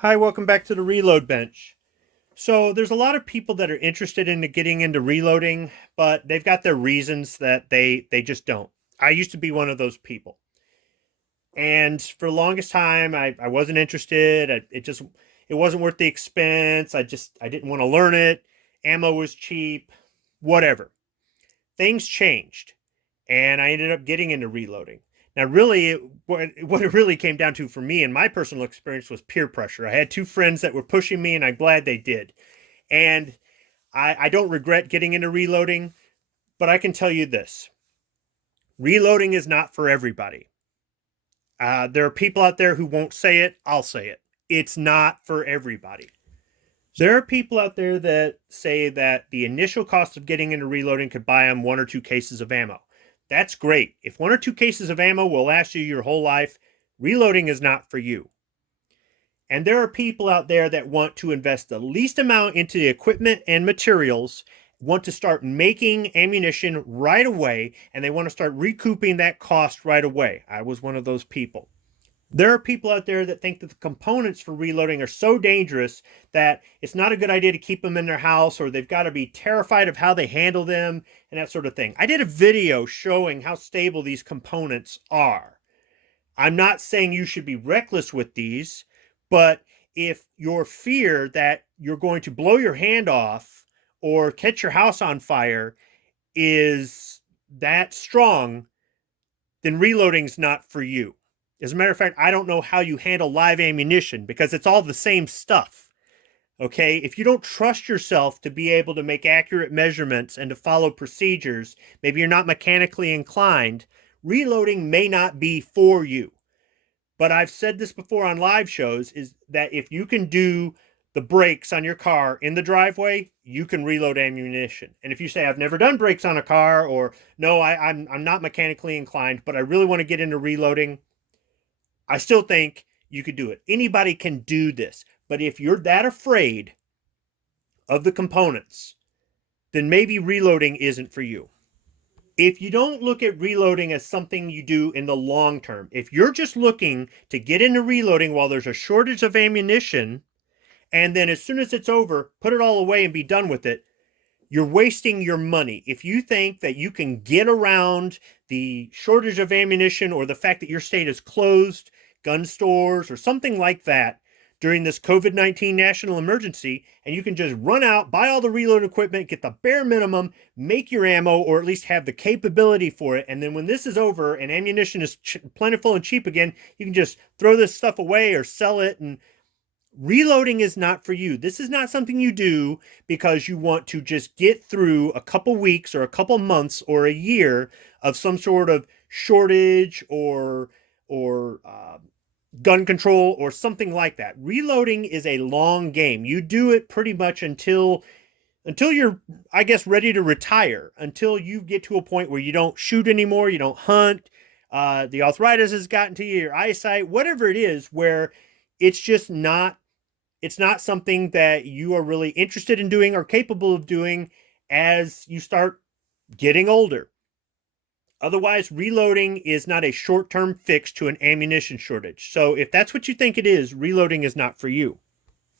Hi, welcome back to the Reload Bench. So there's a lot of people that are interested in getting into reloading, but they've got their reasons that they just don't. I used to be one of those people. And for the longest time, I wasn't interested. It wasn't worth the expense. I didn't want to learn it. Ammo was cheap, whatever. Things changed, and I ended up getting into reloading. Now, really, what it really came down to for me in my personal experience was peer pressure. I had two friends that were pushing me, and I'm glad they did. And I don't regret getting into reloading, but I can tell you this: reloading is not for everybody. There are people out there who won't say it. I'll say it. It's not for everybody. There are people out there that say that the initial cost of getting into reloading could buy them one or two cases of ammo. That's great. If one or two cases of ammo will last you your whole life, reloading is not for you. And there are people out there that want to invest the least amount into the equipment and materials, want to start making ammunition right away, and they want to start recouping that cost right away. I was one of those people. There are people out there that think that the components for reloading are so dangerous that it's not a good idea to keep them in their house, or they've got to be terrified of how they handle them and that sort of thing. I did a video showing how stable these components are. I'm not saying you should be reckless with these, but if your fear that you're going to blow your hand off or catch your house on fire is that strong, then reloading's not for you. As a matter of fact, I don't know how you handle live ammunition because it's all the same stuff. Okay, if you don't trust yourself to be able to make accurate measurements and to follow procedures, maybe you're not mechanically inclined, reloading may not be for you. But I've said this before on live shows, is that if you can do the brakes on your car in the driveway, you can reload ammunition. And if you say, I've never done brakes on a car, or no, I'm not mechanically inclined, but I really want to get into reloading, I still think you could do it. Anybody can do this. But if you're that afraid of the components, then maybe reloading isn't for you. If you don't look at reloading as something you do in the long term, if you're just looking to get into reloading while there's a shortage of ammunition, and then as soon as it's over, put it all away and be done with it, you're wasting your money. If you think that you can get around the shortage of ammunition or the fact that your state is closed, gun stores or something like that during this COVID-19 national emergency, and you can just run out, buy all the reload equipment, get the bare minimum, make your ammo, or at least have the capability for it, and then when this is over and ammunition is plentiful and cheap again, you can just throw this stuff away or sell it. And reloading is not for you. This is not something you do because you want to just get through a couple weeks or a couple months or a year of some sort of shortage or gun control or something like that. Reloading is a long game. You do it pretty much until you're, I guess, ready to retire, until you get to a point where you don't shoot anymore, you don't hunt, the arthritis has gotten to you, your eyesight, whatever it is, where it's just not it's not something that you are really interested in doing or capable of doing as you start getting older. Otherwise, reloading is not a short-term fix to an ammunition shortage. So if that's what you think it is, reloading is not for you.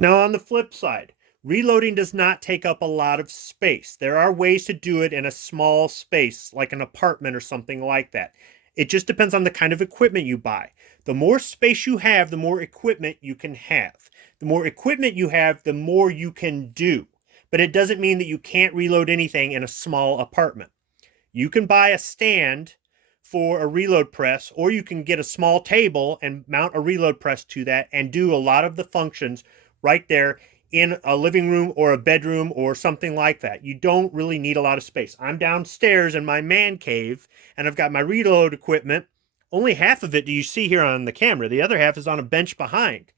Now, on the flip side, reloading does not take up a lot of space. There are ways to do it in a small space, like an apartment or something like that. It just depends on the kind of equipment you buy. The more space you have, the more equipment you can have. The more equipment you have, the more you can do. But it doesn't mean that you can't reload anything in a small apartment. You can buy a stand for a reload press, or you can get a small table and mount a reload press to that and do a lot of the functions right there in a living room or a bedroom or something like that. You don't really need a lot of space. I'm downstairs in my man cave, and I've got my reload equipment. Only half of it do you see here on the camera. The other half is on a bench behind.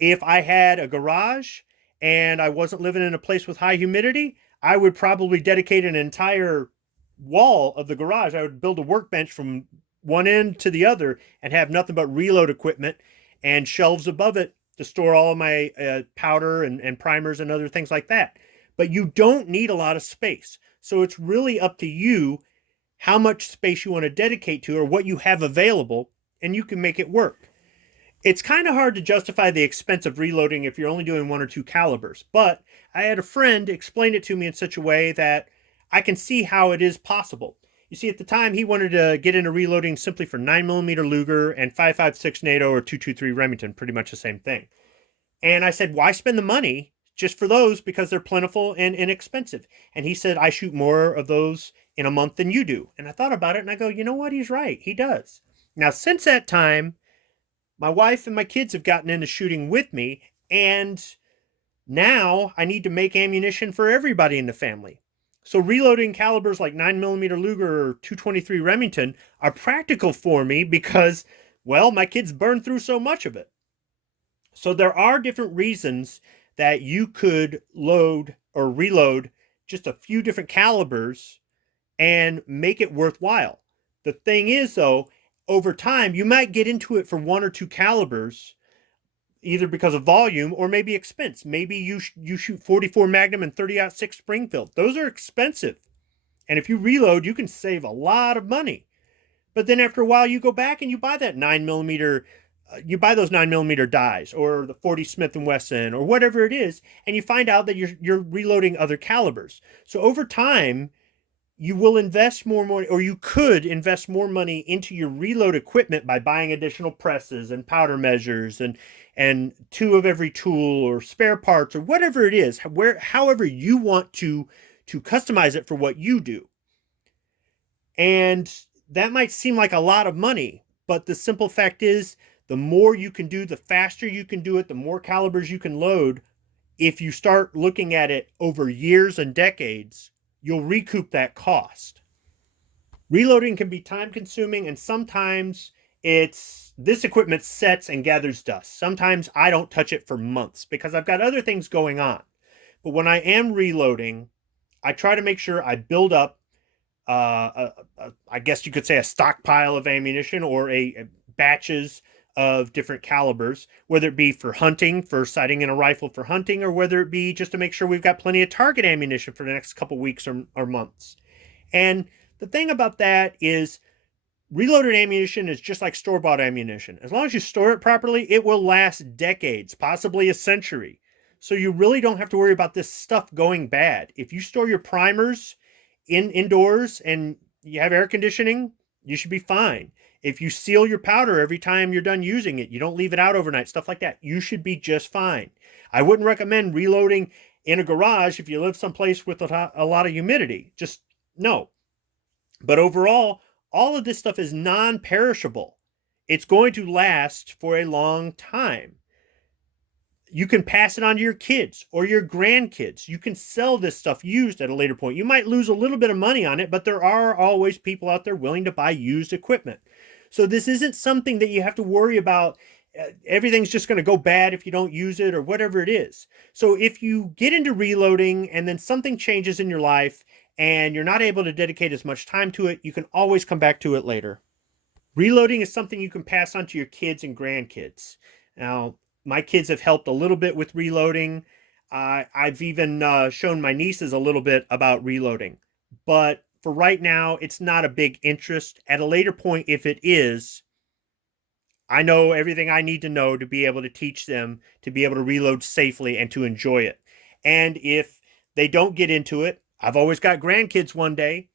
If I had a garage and I wasn't living in a place with high humidity, I would probably dedicate an entire wall of the garage. I would build a workbench from one end to the other and have nothing but reload equipment and shelves above it to store all of my powder and primers and other things like that. But you don't need a lot of space. So it's really up to you how much space you want to dedicate to or what you have available, and you can make it work. It's kind of hard to justify the expense of reloading if you're only doing one or two calibers, but I had a friend explain it to me in such a way that I can see how it is possible. You see, at the time, he wanted to get into reloading simply for 9mm Luger and 5.56 NATO or 223 Remington, pretty much the same thing. And I said, why spend the money just for those because they're plentiful and inexpensive? And he said, I shoot more of those in a month than you do. And I thought about it and I go, you know what? He's right. He does. Now, since that time, my wife and my kids have gotten into shooting with me, and now I need to make ammunition for everybody in the family. So reloading calibers like 9mm Luger or 223 Remington are practical for me because, well, my kids burn through so much of it. So there are different reasons that you could load or reload just a few different calibers and make it worthwhile. The thing is, though, over time, you might get into it for one or two calibers, either because of volume or maybe expense. Maybe you shoot 44 Magnum and 30-06 Springfield. Those are expensive. And if you reload, you can save a lot of money. But then after a while, you go back and you buy that 9mm, you buy those 9mm dies or the 40 Smith & Wesson or whatever it is, and you find out that you're reloading other calibers. So over time, you will invest more money, or you could invest more money into your reload equipment by buying additional presses and powder measures and two of every tool or spare parts or whatever it is, however you want to customize it for what you do. And that might seem like a lot of money, but the simple fact is, the more you can do, the faster you can do it, the more calibers you can load. If you start looking at it over years and decades, you'll recoup that cost. Reloading can be time consuming, and sometimes this equipment sets and gathers dust. Sometimes I don't touch it for months because I've got other things going on. But when I am reloading, I try to make sure I build up, I guess you could say, a stockpile of ammunition or a batches of different calibers, whether it be for hunting, for sighting in a rifle for hunting, or whether it be just to make sure we've got plenty of target ammunition for the next couple weeks or months. And the thing about that is, reloaded ammunition is just like store-bought ammunition. As long as you store it properly, it will last decades, possibly a century. So you really don't have to worry about this stuff going bad. If you store your primers indoors and you have air conditioning, you should be fine. If you seal your powder every time you're done using it, you don't leave it out overnight, stuff like that, you should be just fine. I wouldn't recommend reloading in a garage if you live someplace with a lot of humidity. Just no. But overall, all of this stuff is non-perishable. It's going to last for a long time. You can pass it on to your kids or your grandkids. You can sell this stuff used at a later point. You might lose a little bit of money on it, but there are always people out there willing to buy used equipment. So this isn't something that you have to worry about. Everything's just going to go bad if you don't use it or whatever it is. So if you get into reloading and then something changes in your life and you're not able to dedicate as much time to it, you can always come back to it later. Reloading is something you can pass on to your kids and grandkids. Now, my kids have helped a little bit with reloading. I've even shown my nieces a little bit about reloading. But for right now, it's not a big interest. At a later point, if it is, I know everything I need to know to be able to teach them to be able to reload safely and to enjoy it. And if they don't get into it, I've always got grandkids one day.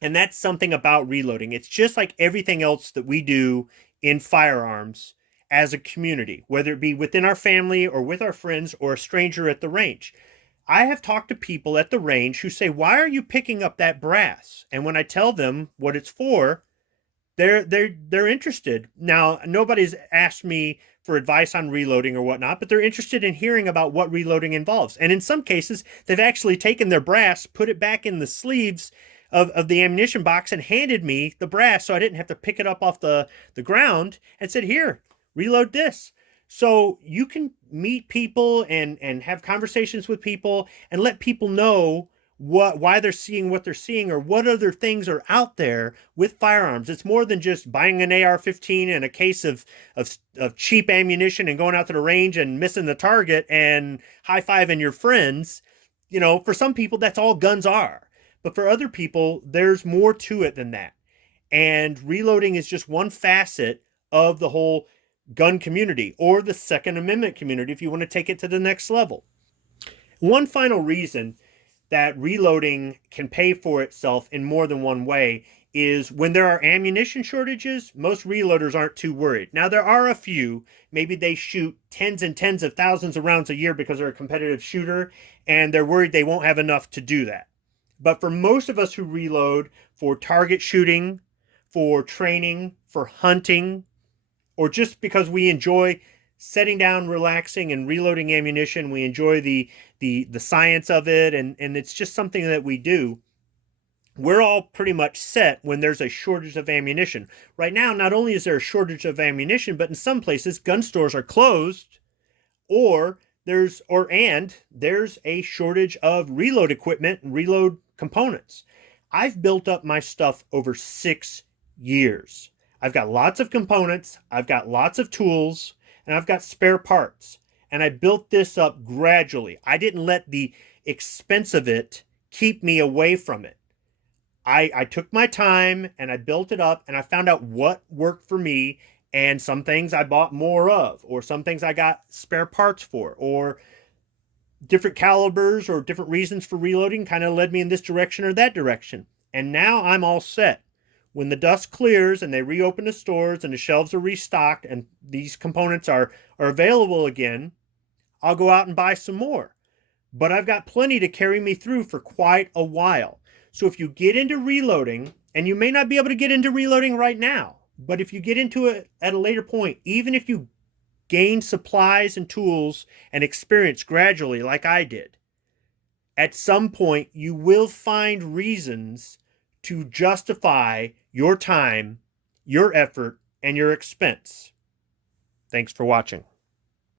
And that's something about reloading. It's just like everything else that we do in firearms as a community, whether it be within our family or with our friends or a stranger at the range. I have talked to people at the range who say, why are you picking up that brass? And when I tell them what it's for, they're interested. Now, nobody's asked me for advice on reloading or whatnot, but they're interested in hearing about what reloading involves. And in some cases, they've actually taken their brass, put it back in the sleeves of the ammunition box and handed me the brass so I didn't have to pick it up off the ground and said, here, reload this. So you can meet people and have conversations with people and let people know why they're seeing what they're seeing or what other things are out there with firearms. It's more than just buying an AR-15 and a case of cheap ammunition and going out to the range and missing the target and high-fiving your friends. You know, for some people, that's all guns are. But for other people, there's more to it than that. And reloading is just one facet of the whole gun community or the Second Amendment community if you want to take it to the next level. One final reason that reloading can pay for itself in more than one way is when there are ammunition shortages, most reloaders aren't too worried. Now, there are a few, maybe they shoot tens and tens of thousands of rounds a year because they're a competitive shooter, and they're worried they won't have enough to do that. But for most of us who reload for target shooting, for training, for hunting, or just because we enjoy setting down, relaxing, and reloading ammunition, we enjoy the science of it, and it's just something that we do, we're all pretty much set when there's a shortage of ammunition. Right now, not only is there a shortage of ammunition, but in some places, gun stores are closed, or there's a shortage of reload equipment and reload components. I've built up my stuff over 6 years. I've got lots of components, I've got lots of tools, and I've got spare parts. And I built this up gradually. I didn't let the expense of it keep me away from it. I took my time and I built it up, and I found out what worked for me, and some things I bought more of, or some things I got spare parts for, or different calibers or different reasons for reloading kind of led me in this direction or that direction. And now I'm all set. When the dust clears and they reopen the stores and the shelves are restocked and these components are available again, I'll go out and buy some more. But I've got plenty to carry me through for quite a while. So if you get into reloading, and you may not be able to get into reloading right now, but if you get into it at a later point, even if you gain supplies and tools and experience gradually like I did, at some point you will find reasons to justify your time, your effort, and your expense. Thanks for watching.